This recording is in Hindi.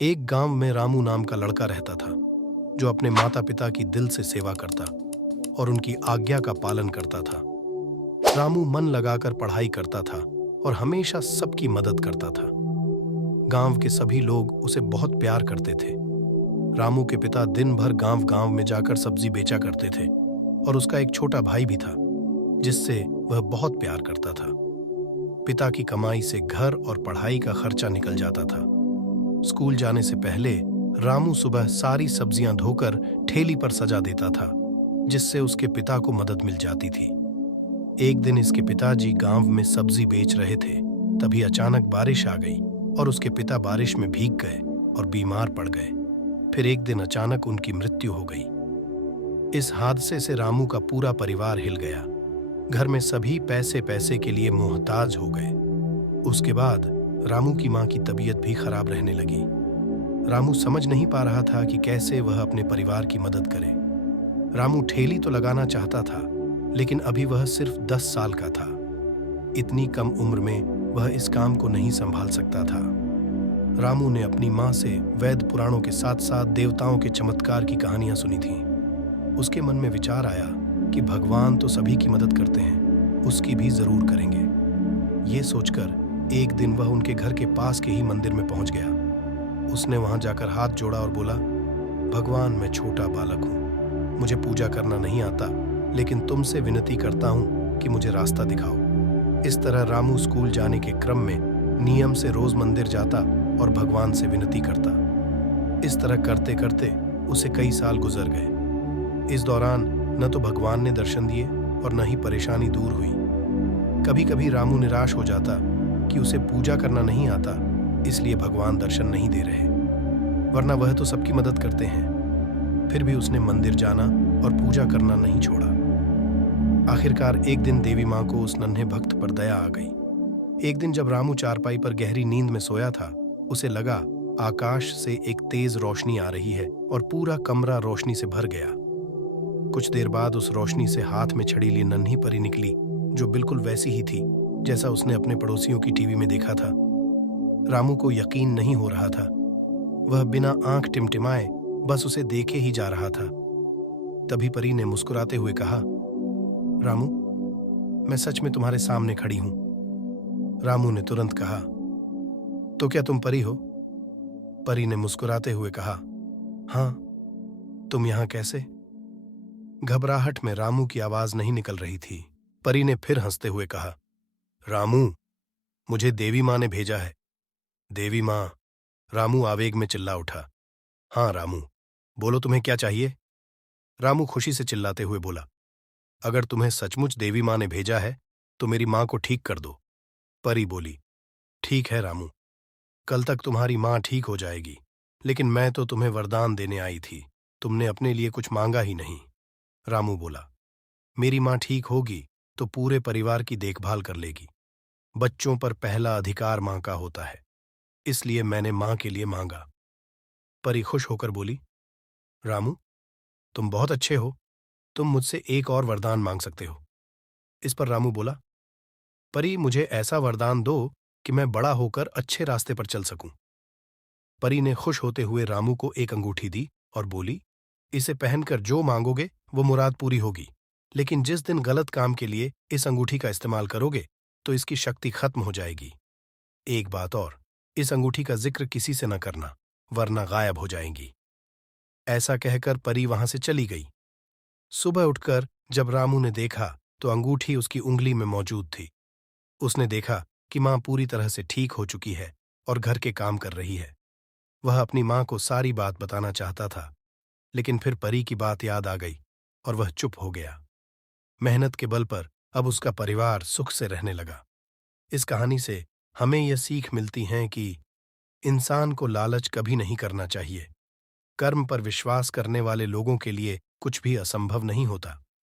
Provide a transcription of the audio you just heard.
एक गांव में रामू नाम का लड़का रहता था जो अपने माता पिता की दिल से सेवा करता और उनकी आज्ञा का पालन करता था। रामू मन लगाकर पढ़ाई करता था और हमेशा सबकी मदद करता था। गांव के सभी लोग उसे बहुत प्यार करते थे। रामू के पिता दिन भर गांव गांव में जाकर सब्जी बेचा करते थे और उसका एक छोटा भाई भी था जिससे वह बहुत प्यार करता था। पिता की कमाई से घर और पढ़ाई का खर्चा निकल जाता था। स्कूल जाने से पहले रामू सुबह सारी सब्जियां धोकर ठेली पर सजा देता था जिससे उसके पिता को मदद मिल जाती थी। एक दिन इसके पिताजी गांव में सब्जी बेच रहे थे, तभी अचानक बारिश आ गई और उसके पिता बारिश में भीग गए और बीमार पड़ गए। फिर एक दिन अचानक उनकी मृत्यु हो गई। इस हादसे से रामू का पूरा परिवार हिल गया। घर में सभी पैसे पैसे के लिए मोहताज हो गए। उसके बाद रामू की मां की तबीयत भी खराब रहने लगी। रामू समझ नहीं पा रहा था कि कैसे वह अपने परिवार की मदद करे। रामू ठेली तो लगाना चाहता था, लेकिन अभी वह सिर्फ 10 साल का था। इतनी कम उम्र में वह इस काम को नहीं संभाल सकता था। रामू ने अपनी मां से वैद पुराणों के साथ साथ देवताओं के चमत्कार की कहानियां सुनी थीं। उसके मन में विचार आया कि भगवान तो सभी की मदद करते हैं, उसकी भी जरूर करेंगे। ये सोचकर एक दिन वह उनके घर के पास के ही मंदिर में पहुंच गया। उसने वहां जाकर हाथ जोड़ा और बोला, भगवान, मैं छोटा बालक हूं, मुझे पूजा करना नहीं आता, लेकिन तुमसे विनती करता हूं कि मुझे रास्ता दिखाओ। इस तरह रामू स्कूल जाने के क्रम में नियम से रोज मंदिर जाता और भगवान से विनती करता। इस तरह करते करते उसे कई साल गुजर गए। इस दौरान न तो भगवान ने दर्शन दिए और न ही परेशानी दूर हुई। कभी कभी रामू निराश हो जाता कि उसे पूजा करना नहीं आता, इसलिए भगवान दर्शन नहीं दे रहे, वरना वह तो सबकी मदद करते हैं। फिर भी उसने मंदिर जाना और पूजा करना नहीं छोड़ा। आखिरकार एक दिन देवी मां को उस नन्हे भक्त पर दया आ गई। एक दिन जब रामू चारपाई पर गहरी नींद में सोया था, उसे लगा आकाश से एक तेज रोशनी आ रही है और पूरा कमरा रोशनी से भर गया। कुछ देर बाद उस रोशनी से हाथ में छड़ी लिए नन्ही परी निकली, जो बिल्कुल वैसी ही थी जैसा उसने अपने पड़ोसियों की टीवी में देखा था। रामू को यकीन नहीं हो रहा था। वह बिना आंख टिमटिमाए बस उसे देखे ही जा रहा था। तभी परी ने मुस्कुराते हुए कहा, रामू, मैं सच में तुम्हारे सामने खड़ी हूं। रामू ने तुरंत कहा, तो क्या तुम परी हो? परी ने मुस्कुराते हुए कहा, हाँ, तुम यहां कैसे? घबराहट में रामू की आवाज नहीं निकल रही थी। परी ने फिर हंसते हुए कहा, रामू, मुझे देवी मां ने भेजा है। देवी मां? रामू आवेग में चिल्ला उठा। हाँ रामू, बोलो तुम्हें क्या चाहिए? रामू खुशी से चिल्लाते हुए बोला, अगर तुम्हें सचमुच देवी मां ने भेजा है तो मेरी मां को ठीक कर दो। परी बोली, ठीक है रामू, कल तक तुम्हारी मां ठीक हो जाएगी, लेकिन मैं तो तुम्हें वरदान देने आई थी, तुमने अपने लिए कुछ मांगा ही नहीं। रामू बोला, मेरी मां ठीक होगी तो पूरे परिवार की देखभाल कर लेगी। बच्चों पर पहला अधिकार मां का होता है, इसलिए मैंने मां के लिए मांगा। परी खुश होकर बोली, रामू, तुम बहुत अच्छे हो, तुम मुझसे एक और वरदान मांग सकते हो। इस पर रामू बोला, परी, मुझे ऐसा वरदान दो कि मैं बड़ा होकर अच्छे रास्ते पर चल सकूं। परी ने खुश होते हुए रामू को एक अंगूठी दी और बोली, इसे पहनकर जो मांगोगे वो मुराद पूरी होगी, लेकिन जिस दिन गलत काम के लिए इस अंगूठी का इस्तेमाल करोगे तो इसकी शक्ति खत्म हो जाएगी। एक बात और, इस अंगूठी का जिक्र किसी से न करना, वरना गायब हो जाएंगी। ऐसा कहकर परी वहां से चली गई। सुबह उठकर जब रामू ने देखा तो अंगूठी उसकी उंगली में मौजूद थी। उसने देखा कि मां पूरी तरह से ठीक हो चुकी है और घर के काम कर रही है। वह अपनी मां को सारी बात बताना चाहता था, लेकिन फिर परी की बात याद आ गई और वह चुप हो गया। मेहनत के बल पर अब उसका परिवार सुख से रहने लगा। इस कहानी से हमें यह सीख मिलती है कि इंसान को लालच कभी नहीं करना चाहिए। कर्म पर विश्वास करने वाले लोगों के लिए कुछ भी असंभव नहीं होता।